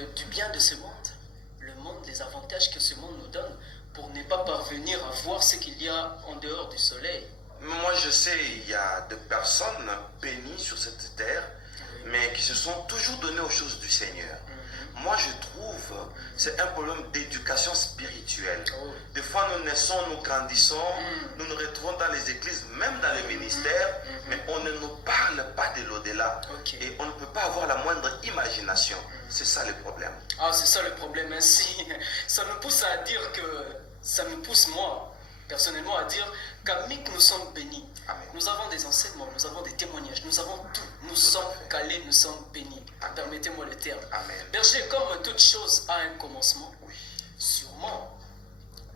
du bien de ce monde, le monde, les avantages que ce monde nous donne, pour ne pas parvenir à voir ce qu'il y a en dehors du soleil. Moi, je sais, il y a des personnes bénies sur cette terre, mais qui se sont toujours données aux choses du Seigneur. Moi, je trouve c'est un problème d'éducation spirituelle. Des fois, nous naissons, nous grandissons, nous nous retrouvons dans les églises, même dans les ministères, mais on ne nous parle pas de l'au-delà. Et on ne peut pas avoir la moindre imagination. C'est ça le problème. Ah, c'est ça le problème. Ainsi, ça me pousse à dire que, ça me pousse moi, personnellement, à dire qu'Amic, nous sommes bénis. Amen. Nous avons des enseignements, nous avons des témoignages, nous avons tout. Nous sommes calés, nous sommes bénis. Permettez-moi le terme. Amen. Berger, comme toute chose a un commencement, Oui. sûrement,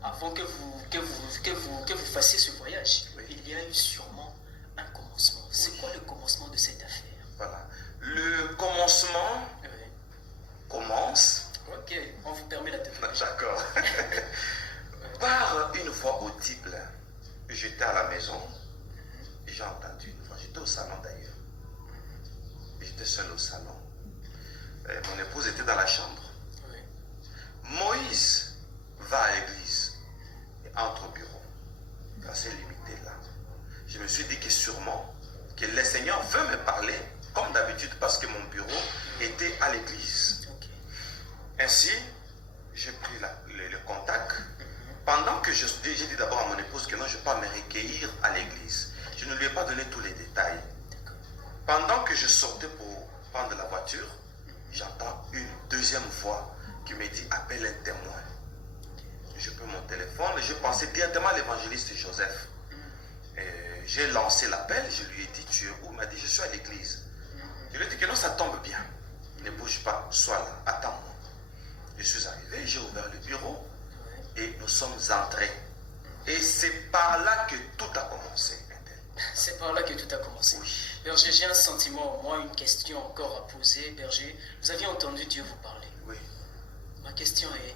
avant que vous fassiez ce voyage, il y a eu sûrement un commencement. C'est quoi le commencement de cette affaire? Voilà. Le commencement commence. Ok, on vous permet la définition. D'accord. Par une voix audible, j'étais à la maison et j'ai entendu une voix. J'étais au salon d'ailleurs. J'étais seul au salon. Mon épouse était dans la chambre. Oui. Moïse va à l'église et entre au bureau. C'est limité là. Je me suis dit que sûrement que le Seigneur veut me parler comme d'habitude parce que mon bureau était à l'église. Ok. Ainsi, j'ai pris le contact. Pendant que j'ai dit d'abord à mon épouse que non, je ne vais pas me recueillir à l'église. Je ne lui ai pas donné tous les détails. Pendant que je sortais pour prendre la voiture, j'entends une deuxième voix qui me dit appelle un témoin. Je prends mon téléphone et je pensais directement à l'évangéliste Joseph. J'ai lancé l'appel, je lui ai dit tu es où? Il m'a dit je suis à l'église. Je lui ai dit que non, ça tombe bien. Ne bouge pas, sois là, attends-moi. Je suis arrivé, j'ai ouvert le bureau et nous sommes entrés. Et c'est par là que tout a commencé. C'est par là que tout a commencé. Oui. Berger, j'ai un sentiment, moi, une question encore à poser. Berger, vous aviez entendu Dieu vous parler. Oui. Ma question est,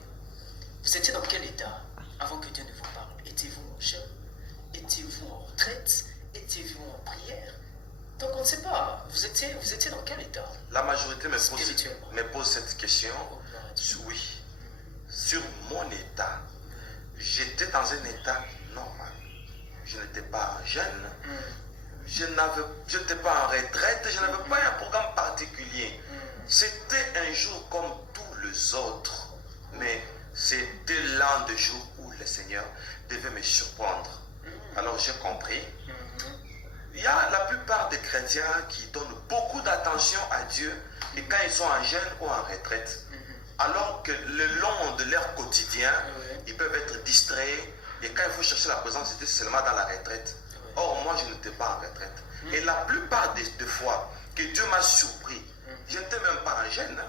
vous étiez dans quel état avant que Dieu ne vous parle? Étiez-vous jeune? Étiez-vous en retraite? Étiez-vous en prière? Donc on ne sait pas. Vous étiez dans quel état? La majorité me pose cette question. Oui. Sur mon état, j'étais dans un état normal. Je n'étais pas jeune. Je n'étais pas en retraite. Je n'avais pas un programme particulier. C'était un jour comme tous les autres. Mais c'était l'un des jours où le Seigneur devait me surprendre. Alors j'ai compris. Il y a la plupart des chrétiens qui donnent beaucoup d'attention à Dieu et quand ils sont en jeûne ou en retraite. Alors que le long de leur quotidien, ils peuvent être distraits et quand il faut chercher la présence de Dieu, c'est seulement dans la retraite. Or, moi, je n'étais pas en retraite. Et la plupart des fois que Dieu m'a surpris, je n'étais même pas en jeûne.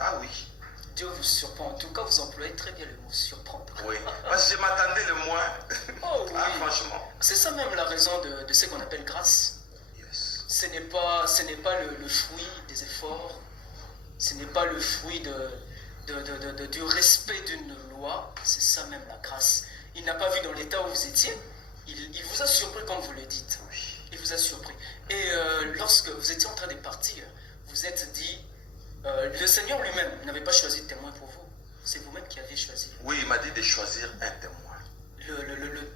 Ah oui. Dieu vous surprend. En tout cas, vous employez très bien le mot surprendre. Oui, parce que je m'attendais le moins. Oh oui. Ah, franchement. C'est ça même la raison de ce qu'on appelle grâce. Yes. Ce n'est pas le fruit des efforts. Ce n'est pas le fruit du respect d'une loi. C'est ça même la grâce. Il n'a pas vu dans l'état où vous étiez. Il vous a surpris comme vous le dites. Il vous a surpris. Et lorsque vous étiez en train de partir, vous êtes dit, le Seigneur lui-même n'avait pas choisi de témoin pour vous. C'est vous-même qui avez choisi. Oui, il m'a dit de choisir un témoin.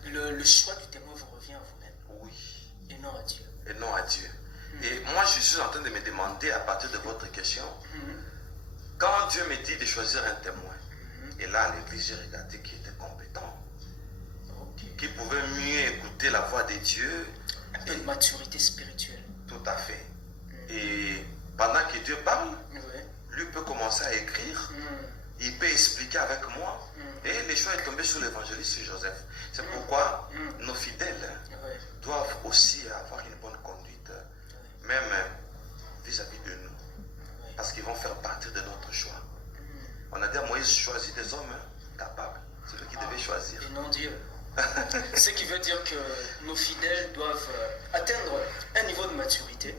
Le choix du témoin vous revient à vous-même. Oui. Et non à Dieu. Et non à Dieu. Et moi, je suis en train de me demander à partir de votre question, quand Dieu me dit de choisir un témoin, et là, à l'église, j'ai regardé qui était compétent, qui pouvait mieux écouter la voix de Dieu. Un peu de maturité spirituelle. Tout à fait. Et pendant que Dieu parle, lui peut commencer à écrire, il peut expliquer avec moi, et le choix est tombé sur l'évangéliste Joseph. C'est pourquoi nos fidèles doivent aussi avoir une bonne conduite, même vis-à-vis de nous, parce qu'ils vont faire partie de notre choix. On a dit à Moïse, choisis des hommes capables. C'est lui qui devait choisir. Et non Dieu. Ce qui veut dire que nos fidèles doivent atteindre un niveau de maturité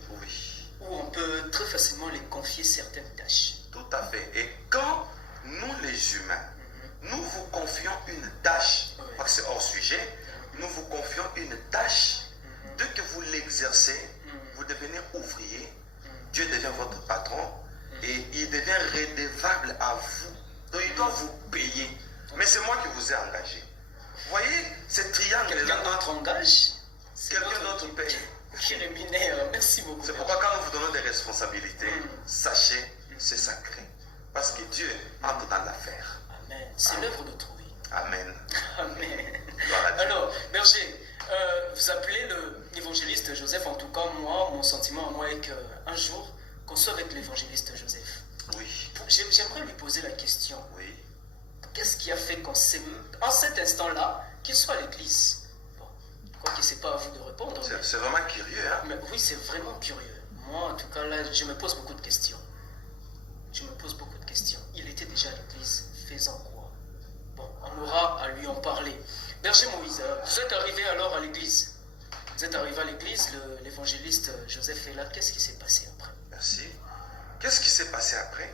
où on peut très facilement les confier certaines tâches. Tout à fait. Et quand nous les humains, nous vous confions une tâche, parce que c'est hors sujet, nous vous confions une tâche, dès que vous l'exercez, vous devenez ouvrier, Dieu devient votre patron et il devient redevable dois vous payer. Mais c'est moi qui vous ai engagé. Vous voyez, ce triangle-là. Quelqu'un d'autre engage. Quelqu'un d'autre paye. Qui rémunère. Merci beaucoup. C'est pourquoi quand nous vous donnons des responsabilités, sachez, c'est sacré. Parce que Dieu entre dans l'affaire. Amen. C'est l'œuvre de trouver. Amen. Amen. Gloire à Dieu. Alors, berger, vous appelez l'évangéliste Joseph. En tout cas, moi, mon sentiment à moi est qu'un jour, qu'on soit avec l'évangéliste Joseph. Oui. J'aimerais lui poser la question. Oui. Qu'est-ce qui a fait qu'en cet instant-là, qu'il soit à l'église? Bon, quoi que ce n'est pas à vous de répondre. C'est vraiment curieux, hein? Mais oui, c'est vraiment curieux. Moi, en tout cas, là, je me pose beaucoup de questions. Je me pose beaucoup de questions. Il était déjà à l'église, faisant quoi? Bon, on aura à lui en parler. Berger Moïse, vous êtes arrivé alors à l'église. Vous êtes arrivé à l'église, l'évangéliste Joseph est là. Qu'est-ce qui s'est passé après? Merci. Qu'est-ce qui s'est passé après?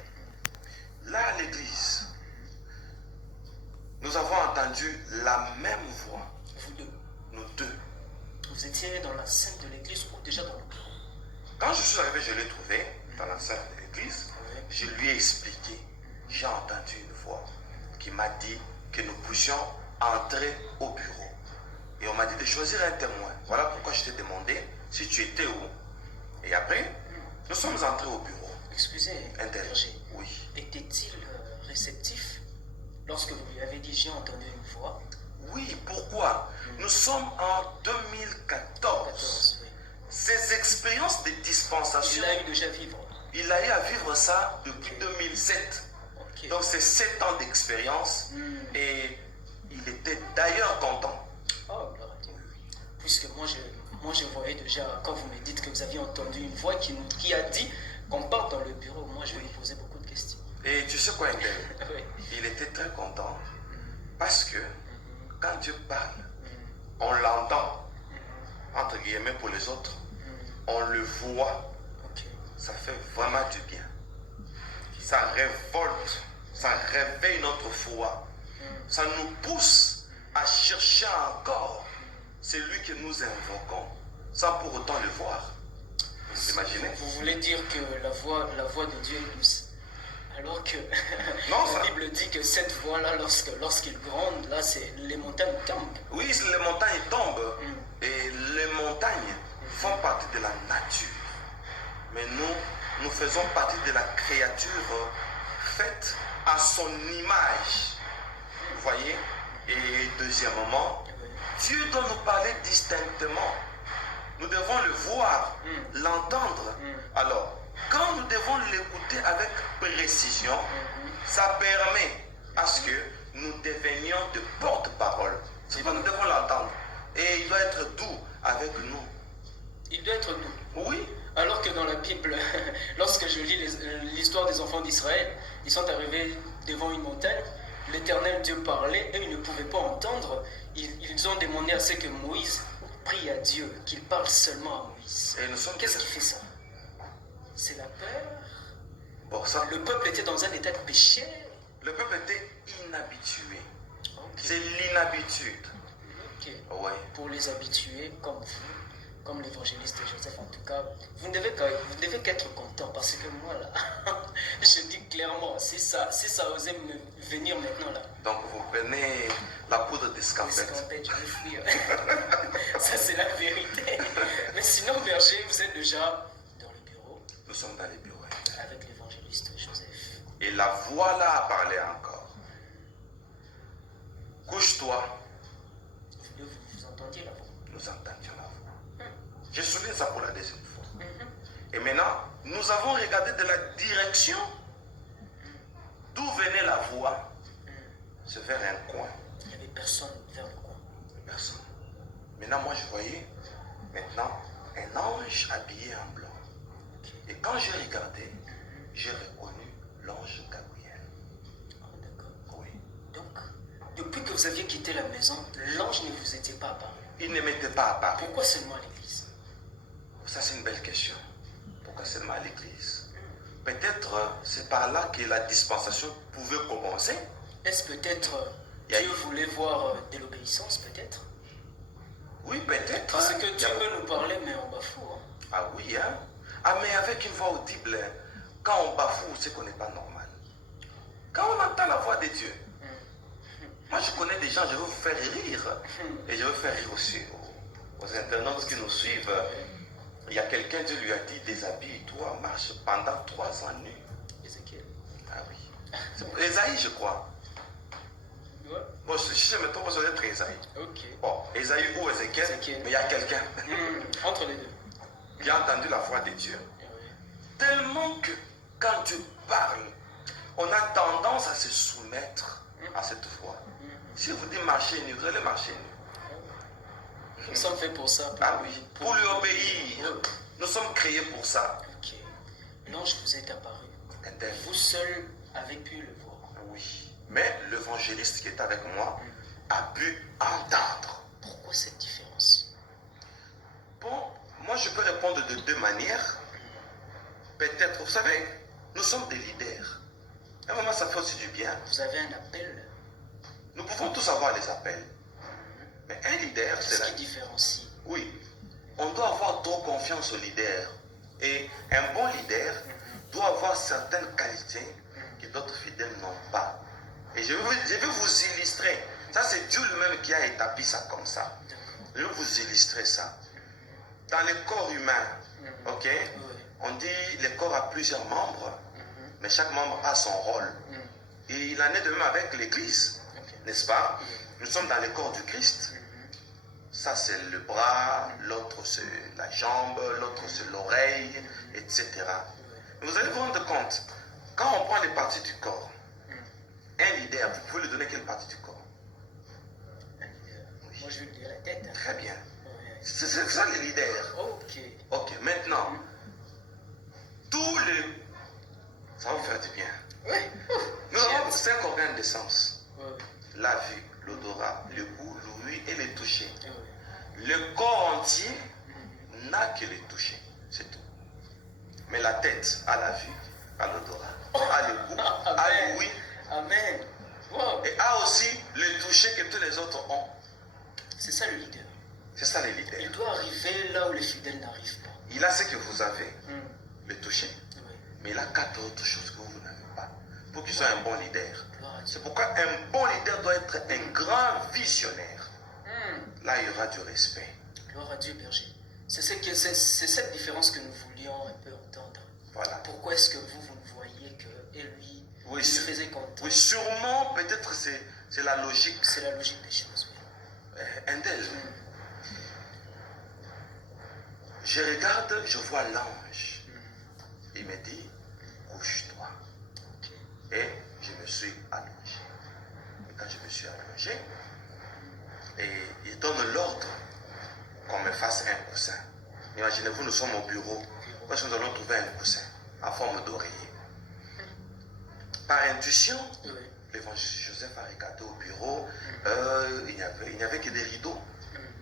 Là, à l'église, nous avons entendu la même voix. Vous deux. Nous deux. Vous étiez dans la scène de l'église ou déjà dans le bureau? Quand je suis arrivé, je l'ai trouvé dans la salle de l'église. Je lui ai expliqué. J'ai entendu une voix qui m'a dit que nous puissions entrer au bureau. Et on m'a dit de choisir un témoin. Voilà pourquoi je t'ai demandé si tu étais où. Et après, nous sommes entrés au bureau. Excusez, Berger. Oui. Était-il réceptif lorsque vous lui avez dit j'ai entendu une voix? Oui, pourquoi? Nous sommes en 2014. Oui. Ces expériences de dispensation, Il a eu déjà à vivre. il a eu à vivre ça depuis 2007. Okay. Donc c'est 7 ans d'expérience et il était d'ailleurs content. Oh, gloire à Dieu. Puisque moi je voyais déjà, quand vous me dites que vous aviez entendu une voix qui a dit qu'on parte dans le bureau, moi je lui posais beaucoup de questions. Et tu sais quoi, Engel? Oui. Il était très content parce que quand Dieu parle, on l'entend, entre guillemets pour les autres, on le voit. Okay. Ça fait vraiment du bien. Ça révolte, ça réveille notre foi. Ça nous pousse à chercher encore celui que nous invoquons sans pour autant le voir. Vous imaginez? Vous voulez dire que la voix de Dieu est douce? Alors que non, la Bible dit que cette voix-là, lorsqu'il gronde, là, les montagnes tombent. Oui, les montagnes tombent. Et les montagnes font partie de la nature. Mais nous faisons partie de la créature faite à son image. Vous voyez? Et deuxièmement, Dieu doit nous parler distinctement. Nous devons le voir, l'entendre. Alors, quand nous devons l'écouter avec précision, ça permet à ce que nous devenions de porte-parole. C'est pourquoi nous devons l'entendre. Et il doit être doux avec nous. Il doit être doux. Oui. Alors que dans la Bible, lorsque je lis l'histoire des enfants d'Israël, ils sont arrivés devant une montagne, l'Éternel Dieu parlait et ils ne pouvaient pas entendre. Ils ont demandé à ce que Moïse prie à Dieu, qu'il parle seulement à Moïse. Qu'est-ce qui fait ça? C'est la peur. Bon, ça, le peuple était dans un état de péché. Le peuple était inhabitué. Okay. C'est l'inhabitude. Okay. Ouais. Pour les habitués, comme vous, comme l'évangéliste Joseph en tout cas, vous ne devez qu'être content parce que moi là, je dis clairement, si ça osait me venir maintenant là. Donc vous prenez la poudre d'escampette. L'escampette, je vais fuir. Ça c'est la vérité. Mais sinon, berger, vous êtes déjà dans le bureau. Nous sommes dans les bureaux. Avec l'évangéliste Joseph. Et la voix là a parlé encore. Couche-toi. Vous entendiez la voix? Nous entendions la voix. J'ai souligné ça pour la deuxième fois. Et maintenant, nous avons regardé de la direction d'où venait la voix. C'est vers un coin. Il n'y avait personne vers le coin. Personne. Maintenant, moi, je voyais maintenant un ange habillé en blanc. Et quand j'ai regardé, j'ai reconnu l'ange Gabriel. Oh, d'accord. Oui. Donc, depuis que vous aviez quitté la maison, l'ange ne vous était pas apparu. Il ne m'était pas apparu. Pourquoi seulement à l'église? Ça, c'est une belle question. Pourquoi seulement à l'église? Peut-être c'est par là que la dispensation pouvait commencer. Est-ce peut-être Dieu voulait voir de l'obéissance, peut-être? Oui, peut-être. Parce que Dieu veut nous parler, mais on bafoue. Hein? Ah oui, hein? Ah, mais avec une voix audible, quand on bafoue, c'est qu'on n'est pas normal. Quand on entend entend la voix de Dieu. Moi, je connais des gens, je veux vous faire rire. Et je veux faire rire aussi aux internautes qui nous suivent. Il y a quelqu'un, Dieu lui a dit, déshabille-toi, marche pendant 3 ans nu. Ézéchiel. Ah oui. C'est Ésaïe, je crois. Ouais. Bon, si je me trompe, ça doit être Ésaïe. Ok. Bon, Ésaïe ou Ézéchiel, mais il y a quelqu'un Entre les deux. qui a entendu la voix de Dieu. Oui. Tellement que quand Dieu parle, on a tendance à se soumettre à cette voix. Si vous dites marcher nu, vous allez marcher nu. Nous sommes faits pour ça. Ah oui, pour lui obéir. Oui. Nous sommes créés pour ça. Ok. L'ange vous est apparu. Interne. Vous seul avez pu le voir. Oui. Mais l'évangéliste qui est avec moi a pu entendre. Pourquoi cette différence? Bon, moi je peux répondre de 2 manières. Peut-être, vous savez, nous sommes des leaders. À un moment, ça fait aussi du bien. Vous avez un appel. Nous pouvons tous avoir des appels. Mais un leader, c'est Qu'est-ce qui différencie? Oui, on doit avoir trop confiance au leader. Et un bon leader doit avoir certaines qualités que d'autres fidèles n'ont pas. Et je vais vous illustrer. Ça, c'est Dieu lui-même qui a établi ça comme ça. Je vais vous illustrer ça. Dans le corps humain, ok, on dit le corps a plusieurs membres, mais chaque membre a son rôle. Et il en est de même avec l'Église, n'est-ce pas? Nous sommes dans le corps du Christ. Ça, c'est le bras, l'autre, c'est la jambe, l'autre, c'est l'oreille, etc. Mais vous allez vous rendre compte, quand on prend les parties du corps, un leader, vous pouvez lui donner quelle partie du corps? Un leader. Oui. Moi, je vais lui dire la tête. Très bien. Ouais. C'est ça les leaders. Ok. Ok, maintenant, tous les... Ça va vous faire du bien. Oui. Nous avons 5 organes de sens. Oui. La vue, l'odorat, le goût, l'ouïe et le toucher. Oui. Le corps entier n'a que le toucher. C'est tout. Mais la tête a la vue, a l'odorat, a le goût, a l'ouïe. Amen. Wow. Et a aussi le toucher que tous les autres ont. C'est ça le leader. C'est ça les leaders. Il doit arriver là où les fidèles n'arrivent pas. Il a ce que vous avez, le toucher. Oui. Mais il a 4 autres choses que vous n'avez pas. Pour qu'il soit un bon leader. Gloire à Dieu. C'est pourquoi un bon leader doit être un grand visionnaire. Là, il y aura du respect. Gloire à Dieu, berger. C'est cette différence que nous voulions un peu entendre. Voilà. Pourquoi est-ce que vous ne voyez que et lui, Oui, il le faisait compte? Oui, sûrement, peut-être c'est la logique. C'est la logique des choses, oui. Indel. Je regarde, je vois l'ange. Il me dit, couche-toi. Et je me suis allongé. Et quand je me suis allongé, et il donne l'ordre qu'on me fasse un coussin. Imaginez-vous, nous sommes au bureau. Parce que nous allons trouver un coussin en forme d'oreiller. Par intuition, l'évangéliste Joseph a regardé au bureau, il n'y avait que des rideaux.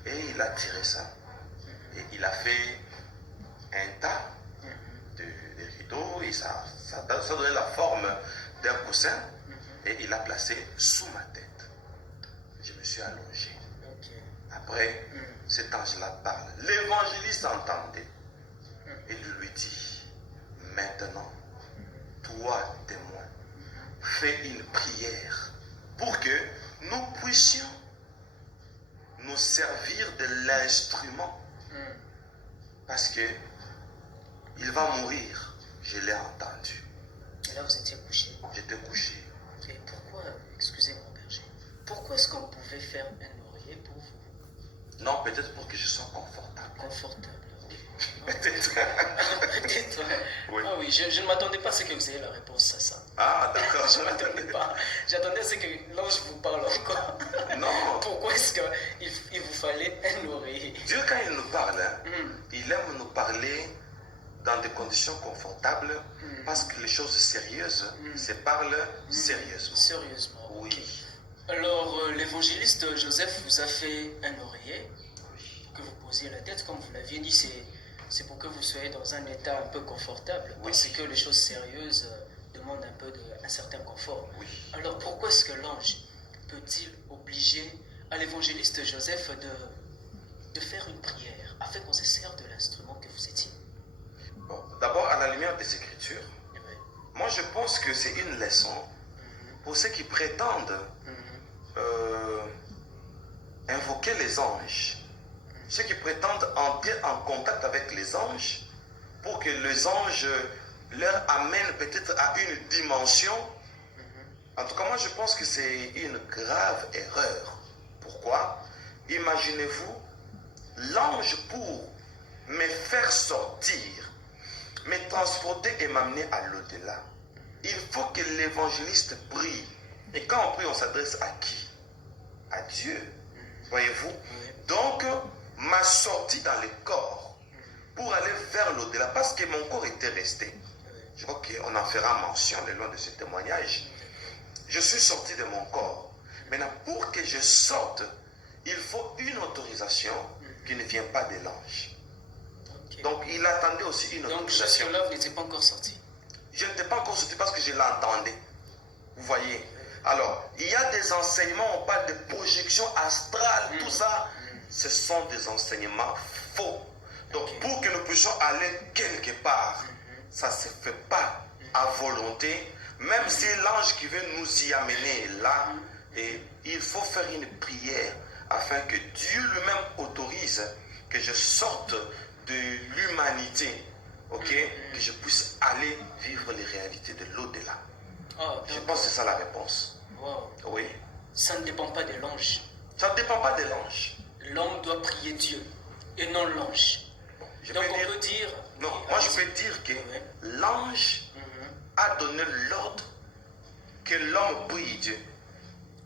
Et il a tiré ça. Et il a fait un tas de rideaux. Et ça donnait la forme d'un coussin. Et il l'a placé sous ma tête. Je me suis allongé. Après, cet ange-là parle. L'évangéliste entendait. Et lui dit, maintenant, toi, témoin, fais une prière pour que nous puissions nous servir de l'instrument. Parce que il va mourir. Je l'ai entendu. Et là, vous étiez couché. J'étais couché. Et pourquoi, excusez-moi, berger, pourquoi est-ce qu'on pouvait faire un oreiller pour vous? Non, peut-être pour que je sois confortable. Confortable. Peut-être. Peut-être. Oui. Ah oui, je ne m'attendais pas à ce que vous ayez la réponse à ça. Ah, d'accord. Je ne m'attendais pas. J'attendais à ce que l'ange vous parle encore. Non. Pourquoi est-ce qu'il vous fallait un oreiller? Dieu, quand il nous parle, il aime nous parler dans des conditions confortables parce que les choses sérieuses se parlent sérieusement. Sérieusement. Oui. Alors, l'évangéliste Joseph vous a fait un oreiller pour que vous posiez la tête, comme vous l'aviez dit, c'est pour que vous soyez dans un état un peu confortable, parce que les choses sérieuses demandent un peu un certain confort. Oui. Alors, pourquoi est-ce que l'ange peut-il obliger à l'évangéliste Joseph de faire une prière afin qu'on se serve de l'instrument que vous étiez? Bon, d'abord, à la lumière des Écritures, moi je pense que c'est une leçon pour ceux qui prétendent invoquer les anges, ceux qui prétendent entrer en contact avec les anges pour que les anges leur amènent peut-être à une dimension. En tout cas, moi je pense que c'est une grave erreur. Pourquoi? Imaginez-vous, l'ange pour me faire sortir, me transporter et m'amener à l'au-delà. Il faut que l'évangéliste prie. Et quand on prie, on s'adresse à qui? À Dieu. Voyez-vous? Donc, ma sortie dans le corps pour aller vers l'au-delà, parce que mon corps était resté. Je crois qu'on en fera mention le long de ce témoignage. Je suis sorti de mon corps. Maintenant, pour que je sorte, il faut une autorisation qui ne vient pas de l'ange. Okay. Donc, il attendait aussi une autorisation. Donc, jusque-là, vous n'étiez pas encore sorti? Je n'étais pas encore sorti parce que je l'entendais. Vous voyez? Alors, il y a des enseignements, on parle de projection astrale, tout ça. Ce sont des enseignements faux. Donc, pour que nous puissions aller quelque part, ça ne se fait pas à volonté. Même si l'ange qui veut nous y amener est là, et il faut faire une prière afin que Dieu lui-même autorise que je sorte de l'humanité, ok, que je puisse aller vivre les réalités de l'au-delà. Je pense que c'est ça la réponse. Wow. Oui. Ça ne dépend pas de l'ange. Ça ne dépend pas de l'ange. L'homme doit prier Dieu et non l'ange. Donc on peut dire... Non, moi je peux dire que l'ange a donné l'ordre que l'homme prie Dieu.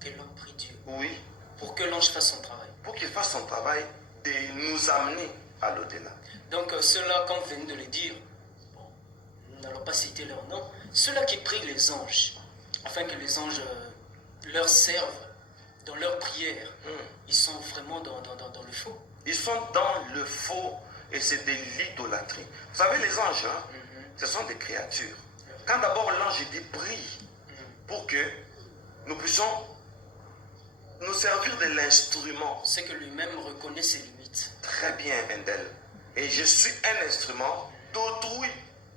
Que l'homme prie Dieu. Oui. Pour que l'ange fasse son travail. Pour qu'il fasse son travail de nous amener à l'au-delà. Donc ceux-là, comme vous venez de le dire, bon, nous n'allons pas citer leur nom, ceux-là qui prient les anges, afin que les anges leur servent dans leur prière, ils sont vraiment dans le faux. Ils sont dans le faux et c'est de l'idolâtrie. Vous savez, les anges, ce sont des créatures. Quand d'abord l'ange dit prie pour que nous puissions nous servir de l'instrument. C'est que lui-même reconnaît ses limites. Très bien, Endel. Et je suis un instrument d'autrui.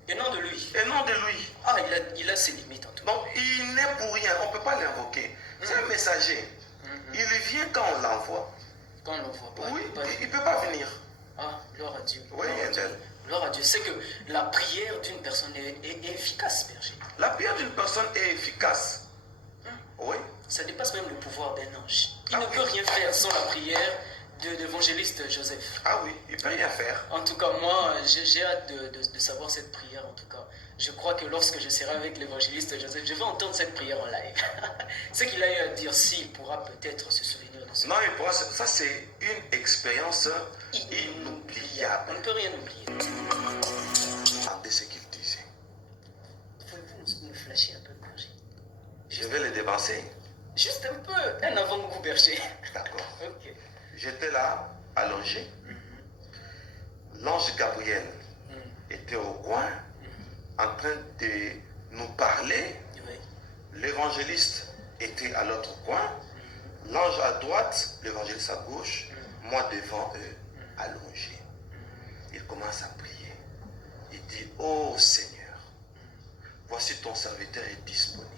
Et non de lui. Et non de lui. Ah, il a ses limites en tout cas. Donc, il n'est pour rien. On ne peut pas l'invoquer. C'est un messager. Il vient quand on l'envoie. Quand on l'envoie pas. Oui, il ne peut pas venir. Ah, gloire à Dieu. Oui, Endel. Gloire à Dieu. C'est que la prière d'une personne est efficace, berger. La prière d'une personne est efficace. Oui. Ça dépasse même le pouvoir d'un ange. Il ne peut rien faire sans la prière de l'évangéliste Joseph. Ah oui, il ne peut rien faire. En tout cas, moi, j'ai hâte de savoir cette prière, en tout cas. Je crois que lorsque je serai avec l'évangéliste Joseph, je vais entendre cette prière en live. Ce qu'il a eu à dire, s'il pourra peut-être se souvenir de ça. Non, il pourra, ça c'est une expérience inoubliable. On ne peut rien oublier. Attendez ce qu'il disait. Pouvez-vous nous flasher un peu, berger? Je vais le dévancer. Juste un peu, un avant-goût, berger. D'accord. Ok. J'étais là, allongé. L'ange Gabriel était au coin, en train de nous parler. Oui. L'évangéliste était à l'autre coin. L'ange à droite, l'évangéliste à gauche. Moi devant eux, allongé. Il commence à prier. Il dit, ô Seigneur, voici ton serviteur est disponible.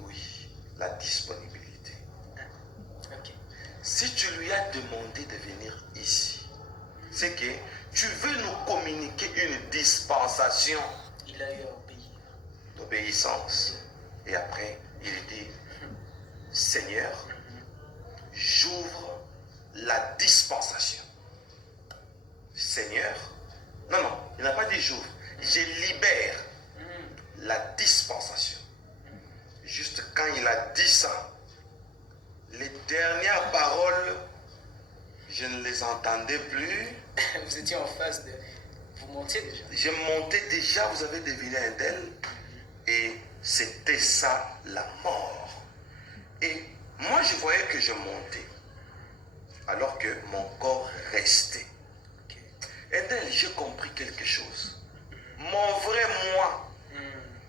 Oui, la disponibilité. Ok. Si tu lui as demandé de venir ici, c'est que tu veux nous communiquer une dispensation. Il a eu à obéir. D'obéissance. Et après, il dit, Seigneur, j'ouvre la dispensation. Seigneur, non, il n'a pas dit j'ouvre, je libère la dispensation. Juste quand il a dit ça, les dernières paroles, je ne les entendais plus. Vous étiez en phase de... Vous montiez déjà. Je montais déjà, vous avez deviné un tel. Et c'était ça la mort. Et moi je voyais que je montais. Alors que mon corps restait. Et tel, j'ai compris quelque chose. Mon vrai moi,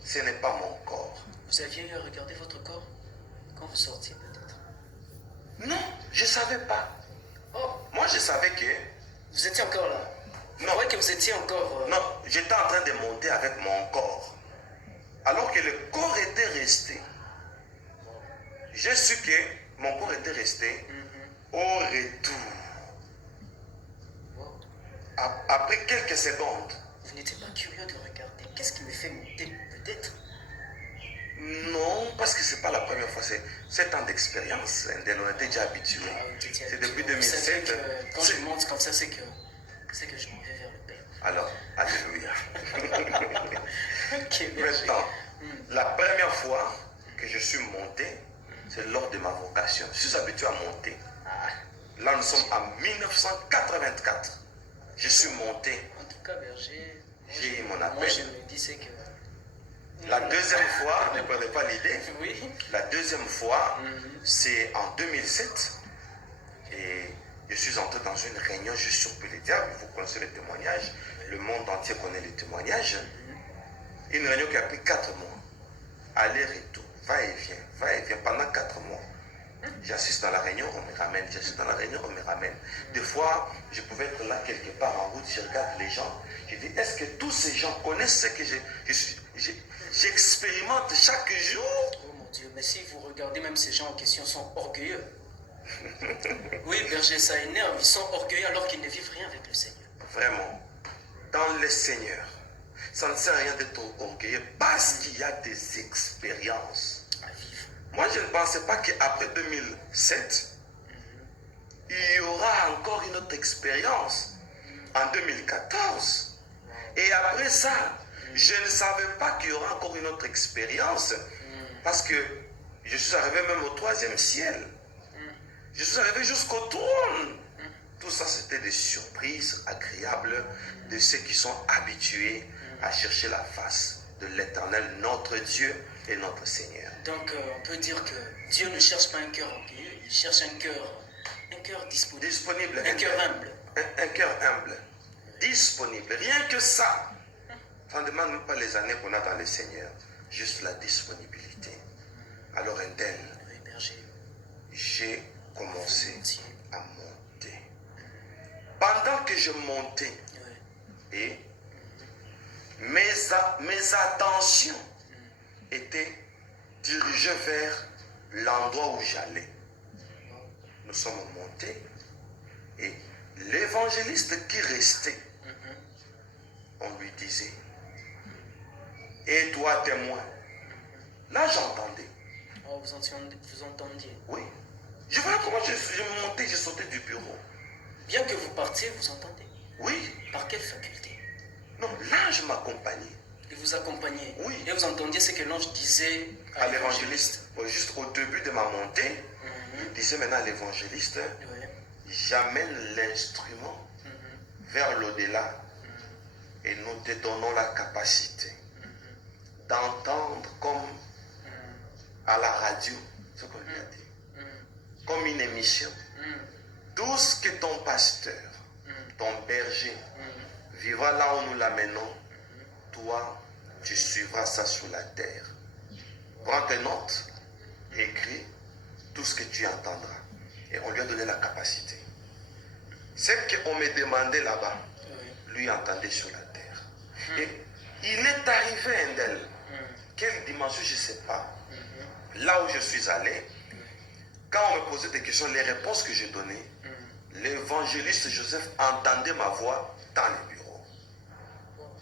ce n'est pas mon corps. Vous aviez regardé votre corps quand vous sortiez peut-être? Non, je ne savais pas. Oh, moi je savais que... Vous étiez encore là? Non. Je croyais que vous étiez encore... Non, j'étais en train de monter avec mon corps. Alors que le corps était resté. j'ai su que mon corps était resté au retour. Wow. Après quelques secondes. Vous n'étiez pas curieux de regarder. Qu'est-ce qui me fait monter peut-être? Non, parce que c'est pas la première fois. C'est 7 ans d'expérience. On était déjà habitué. Ah, c'est depuis Vous savez 2007. que quand je monte comme ça, c'est que je m'en vais vers le Père. Alors, alléluia. Ok, Maintenant, la première fois que je suis monté, c'est lors de ma vocation. Je suis habitué à monter. Ah. Là, nous sommes en 1984. Je suis monté. En tout cas, berger, J'ai eu mon appel. moi je me dis c'est que... La deuxième fois, ne perdez pas l'idée. Oui. La deuxième fois, c'est en 2007. Et je suis entré dans une réunion, je surpris les diables. Vous connaissez les témoignages. Le monde entier connaît les témoignages. Une réunion qui a pris 4 mois. Aller-retour, va-et-vient, pendant 4 mois. J'assiste dans la réunion, on me ramène. J'assiste dans la réunion, on me ramène. Des fois, je pouvais être là quelque part en route, je regarde les gens. Je dis, est-ce que tous ces gens connaissent ce que j'expérimente chaque jour? Oh mon Dieu, mais si vous regardez, même ces gens en question sont orgueilleux. Oui, berger, ça énerve. Ils sont orgueilleux alors qu'ils ne vivent rien avec le Seigneur. Vraiment, dans le Seigneur, ça ne sert à rien d'être orgueilleux parce qu'il y a des expériences. À vivre. Moi, je ne pensais pas qu'après 2007, il y aura encore une autre expérience en 2014. Et après ça, je ne savais pas qu'il y aura encore une autre expérience parce que je suis arrivé même au 3e ciel. Je suis arrivé jusqu'au trône. Tout ça, c'était des surprises agréables de ceux qui sont habitués à chercher la face de l'Éternel, notre Dieu et notre Seigneur. Donc, on peut dire que Dieu ne cherche pas un cœur orgueilleux, il cherche un cœur disponible. Disponible. Un cœur humble. Un cœur humble. Disponible. Rien que ça. Ça ne demande même pas les années qu'on a dans le Seigneur. Juste la disponibilité. Alors, un tel, Oui, berger. j'ai commencé à monter. Pendant que je montais, et mes attentions étaient dirigées vers l'endroit où j'allais. Nous sommes montés et l'évangéliste qui restait, on lui disait, et toi témoin. Là j'entendais. Oh, vous entendiez. Oui. Je voyais comment je montais, je sautais du bureau. Bien que vous partiez, vous entendez. Oui. Par quelle faculté? Non, l'ange m'accompagnait. Et vous accompagnait. Oui. Et vous entendiez ce que l'ange disait à l'évangéliste. Juste au début de ma montée, il disait maintenant à l'évangéliste, j'amène l'instrument vers l'au-delà et nous te donnons la capacité d'entendre comme à la radio ce qu'on lui a dit, comme une émission. Tout ce que ton pasteur, ton berger, vivra là où nous l'amenons, toi, tu suivras ça sur la terre. Prends tes notes, écris tout ce que tu entendras. Et on lui a donné la capacité. Ce qu'on me demandait là-bas, lui entendait sur la terre. Et il est arrivé un d'elle. Quelle dimension, je ne sais pas. Là où je suis allé, quand on me posait des questions, les réponses que j'ai données, l'évangéliste Joseph entendait ma voix dans le bureau.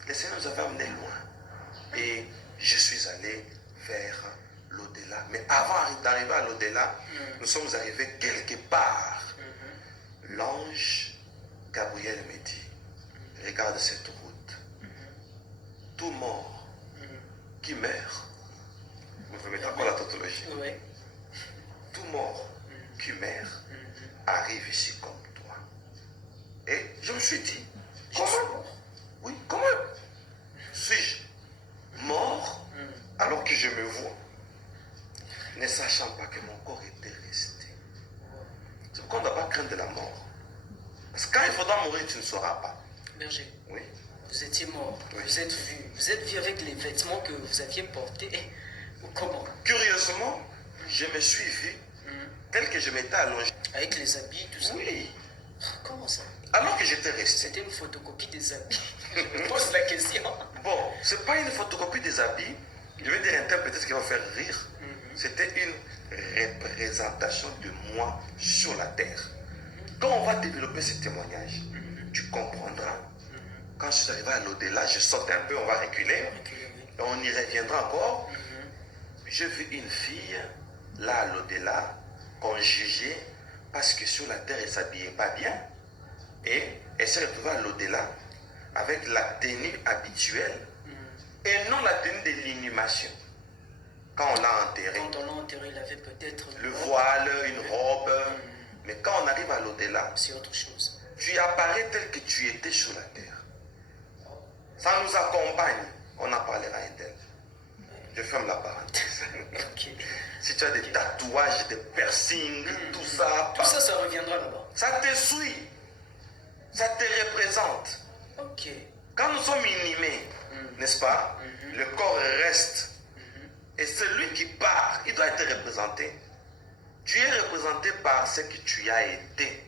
Le Seigneur nous avait amenés loin. Et je suis allé vers l'au-delà. Mais avant d'arriver à l'au-delà, nous sommes arrivés quelque part. L'ange Gabriel me dit, regarde cette route. Tout mort qui meurt. Vous remettez encore la tautologie. Oui. Tout mort qui meurt arrive ici comme toi. Et je me suis dit, comment? Oui, comment suis-je mort alors que je me vois, ne sachant pas que mon corps était resté? C'est pourquoi on ne doit pas craindre de la mort. Parce que quand il faudra mourir, tu ne sauras pas. Berger, Oui. vous étiez mort, Oui. vous êtes vu avec les vêtements que vous aviez portés. Ou comment? Curieusement, je me suis vu tel que je m'étais allongé. Avec les habits, tout ça. Oui. Comment ça? Alors que j'étais resté. C'était une photocopie des habits. Je me pose la question. Bon, ce n'est pas une photocopie des habits. Je vais dire un terme peut-être qui va faire rire. C'était une représentation de moi sur la terre. Quand on va développer ce témoignage, tu comprendras. Quand je suis arrivé à l'au-delà, je saute un peu, on va reculer. On y reviendra encore. Je vis une fille, là à l'au-delà, qu'on jugeait parce que sur la terre, elle ne s'habillait pas bien. Et elle s'est retrouvée à l'au-delà avec la tenue habituelle et non la tenue de l'inhumation. Quand on l'a enterré. Quand on l'a enterré, il avait peut-être le voile, une robe. Mais quand on arrive à l'au-delà, c'est autre chose. Tu apparais tel que tu étais sur la terre. Ça nous accompagne. On en parlera un tel. Je ferme la parenthèse. Okay. Si tu as des tatouages, des piercings, tout ça. Tout ça, ça reviendra là-bas. Ça te suit. Ça te représente. Ok. Quand nous sommes inhumés, n'est-ce pas, le corps reste. Et celui qui part, il doit être représenté. Tu es représenté par ce que tu as été.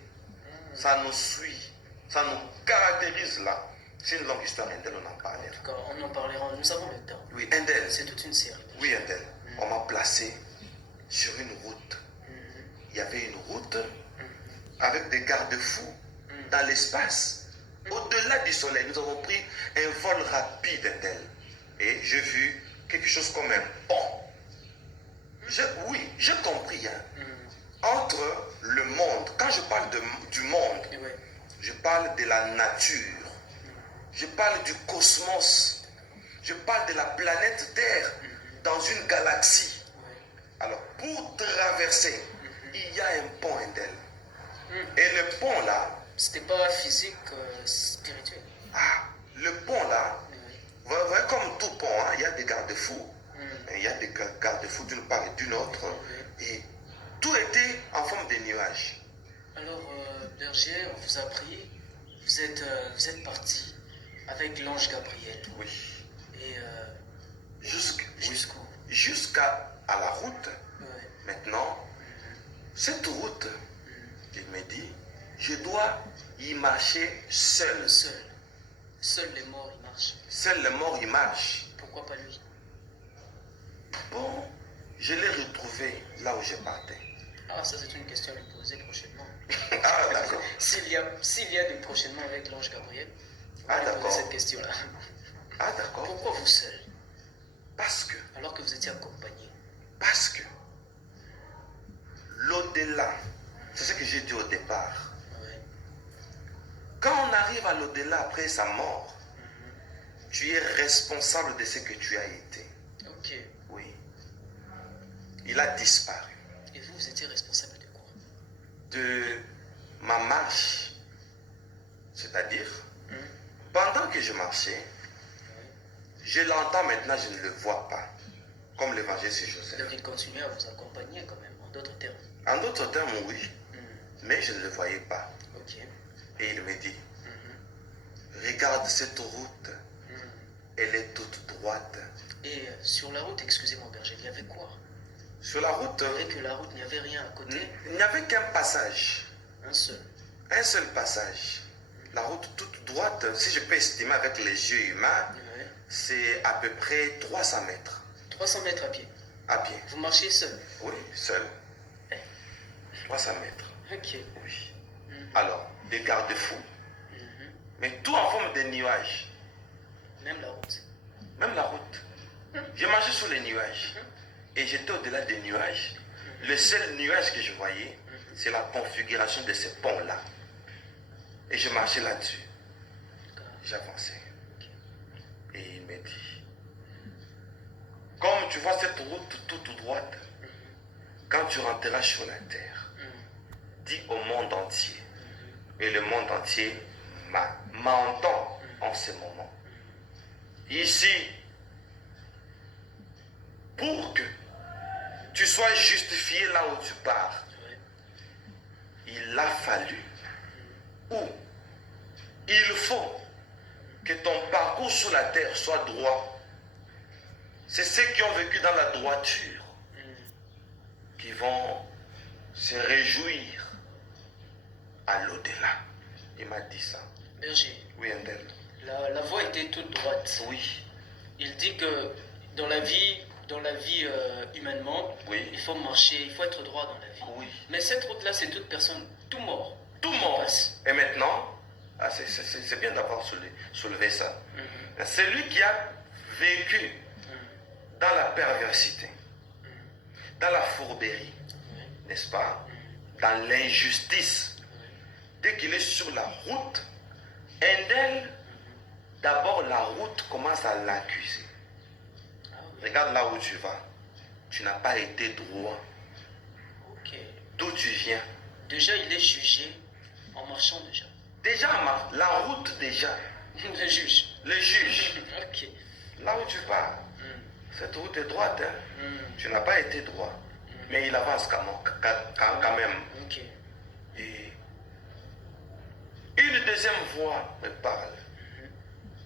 Ça nous suit. Ça nous caractérise là. C'est une longue histoire, Endel, on en parlera. En tout cas, on en parlera. Nous avons le temps. Oui, Endel. C'est toute une série. Oui, Endel. On m'a placé sur une route. Il y avait une route avec des garde-fous dans l'espace. Au-delà du soleil, nous avons pris un vol rapide, Endel. Et j'ai vu quelque chose comme un pont. Oui, j'ai compris. Entre le monde, quand je parle du monde, je parle de la nature. Je parle du cosmos. Je parle de la planète Terre dans une galaxie. Alors, pour traverser, il y a un pont, Endel. Et le pont là... C'était pas physique, spirituel. Ah, le pont là, vous voyez comme tout pont, il y a des garde-fous. Il y a des garde-fous d'une part et d'une autre. Et tout était en forme de nuages. Alors, berger, on vous a pris. Vous êtes parti avec l'ange Gabriel. Oui. Et jusqu'où? Jusqu'à la route. Maintenant, cette route, il me dit, je dois y marcher seul. Seuls les morts, ils marchent. Seuls les morts, ils marchent. Pourquoi pas lui? Bon, je l'ai retrouvé là où je partais. Ah, ça c'est une question à lui poser prochainement. Ah, d'accord. S'il y a du prochainement avec l'ange Gabriel, on va lui poser cette question-là. Ah, d'accord. Pourquoi vous seul? Parce que... Alors que vous étiez accompagné. Parce que l'au-delà, c'est ce que j'ai dit au départ. Quand on arrive à l'au-delà après sa mort, tu es responsable de ce que tu as été. Ok. Oui. Il a disparu. Et vous étiez responsable de quoi? De ma marche. C'est-à-dire, pendant que je marchais, je l'entends maintenant, je ne le vois pas. Comme l'évangile sur Joseph. Donc il continuait à vous accompagner quand même, en d'autres termes. En d'autres termes, oui. Mais je ne le voyais pas. Ok. Et il me dit, regarde cette route. Elle est toute droite. Et sur la route, excusez-moi berger, il y avait quoi? Sur la route, avec la route, il n'y avait rien à côté. Il n'y avait qu'un passage. Un seul. Un seul passage. La route toute droite, si je peux estimer avec les yeux humains, c'est à peu près 300 mètres. 300 mètres à pied? À pied. Vous marchez seul? Oui, seul. 300 mètres. Ok. Oui. Alors, des garde-fous. Mais tout en forme de nuages. Même la route? Même la route. Je marchais sous les nuages. Et j'étais au-delà des nuages. Le seul nuage que je voyais, c'est la configuration de ce pont-là. Et je marchais là-dessus. J'avançais. Et il me dit, comme tu vois cette route toute droite, quand tu rentreras sur la terre, dis au monde entier, et le monde entier m'entend en ce moment. Ici, pour que tu sois justifié là où tu pars, il a fallu, ou il faut que ton parcours sur la terre soit droit. C'est ceux qui ont vécu dans la droiture qui vont se réjouir à l'au-delà. Il m'a dit ça. Berger. Oui, Endel. La voie était toute droite. Oui. Il dit que dans la vie, dans la vie humainement, Oui. il faut marcher, il faut être droit dans la vie. Oui. Mais cette route-là, c'est toute personne, tout mort. Tout mort. Et maintenant, c'est bien d'avoir soulevé ça. C'est lui qui a vécu dans la perversité, dans la fourberie, n'est-ce pas? Dans l'injustice. Dès qu'il est sur la route, d'abord la route commence à l'accuser. Regarde là où tu vas. Tu n'as pas été droit. D'où tu viens? Déjà, il est jugé en marchant déjà. Déjà, la route déjà. Le juge. Le juge. Ok. Là où tu pars, cette route est droite. Hein? Tu n'as pas été droit. Mais il avance quand même. Ok. Et une deuxième voix me parle.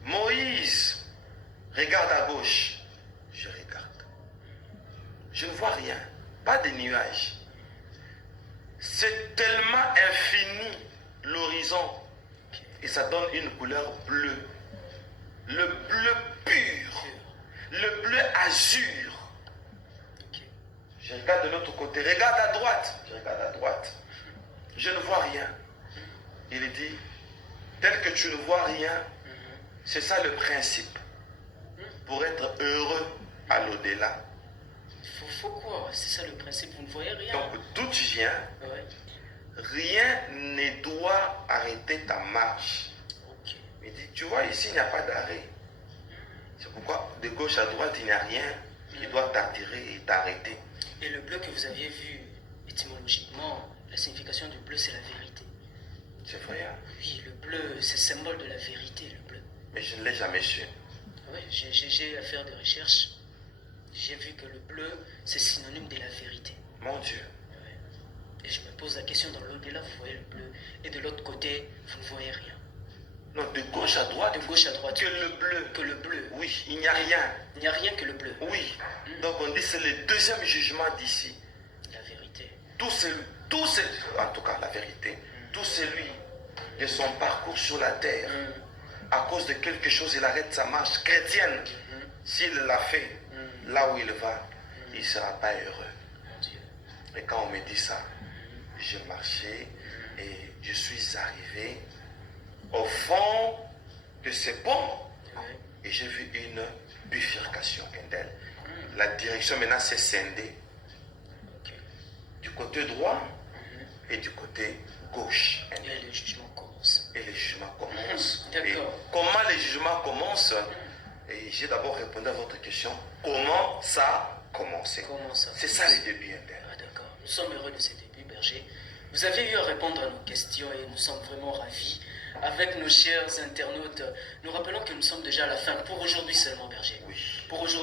Moïse, regarde à gauche. Je regarde. Je ne vois rien. Pas de nuages. C'est tellement infini l'horizon. Et ça donne une couleur bleue. Le bleu pur. Le bleu azur. Je regarde de l'autre côté. Regarde à droite. Je regarde à droite. Je ne vois rien. Il dit, tel que tu ne vois rien, c'est ça le principe. Pour être heureux à l'au-delà. Faut quoi? C'est ça le principe, vous ne voyez rien. Donc d'où tu viens, rien ne doit arrêter ta marche. Il dit, tu vois ici il n'y a pas d'arrêt. C'est pourquoi de gauche à droite il n'y a rien qui doit t'attirer et t'arrêter. Et le bleu que vous aviez vu, étymologiquement, la signification du bleu c'est la vérité. C'est vrai. Hein? Oui, le bleu c'est symbole de la vérité, le bleu. Mais je ne l'ai jamais su. Oui, j'ai à faire des recherches. J'ai vu que le bleu c'est synonyme de la vérité. Mon Dieu. Et je me pose la question, dans l'au-delà vous voyez le bleu et de l'autre côté vous ne voyez rien. Non, de gauche à droite. De gauche à droite. Que le bleu. Que le bleu. Oui, il n'y a rien. Il n'y a rien que le bleu. Oui. Donc on dit c'est le deuxième jugement d'ici. La vérité. Tout en tout cas la vérité, tout celui de son parcours sur la terre, à cause de quelque chose, il arrête sa marche chrétienne. S'il l'a fait, là où il va, il ne sera pas heureux. Et quand on me dit ça, je marchais et je suis arrivé au fond de ce pont et j'ai vu une bifurcation. La direction maintenant s'est scindée du côté droit et du côté gauche. Et le jugement commence. Et le jugement commence. Et comment le jugement commence? Et j'ai d'abord répondu à votre question. Comment ça a commencé? C'est ça le début. Ah, d'accord. Nous sommes heureux de ce début, Berger. Vous avez eu à répondre à nos questions et nous sommes vraiment ravis. Avec nos chers internautes, nous rappelons que nous sommes déjà à la fin. Pour aujourd'hui seulement, Berger. Oui. Pour aujourd'hui.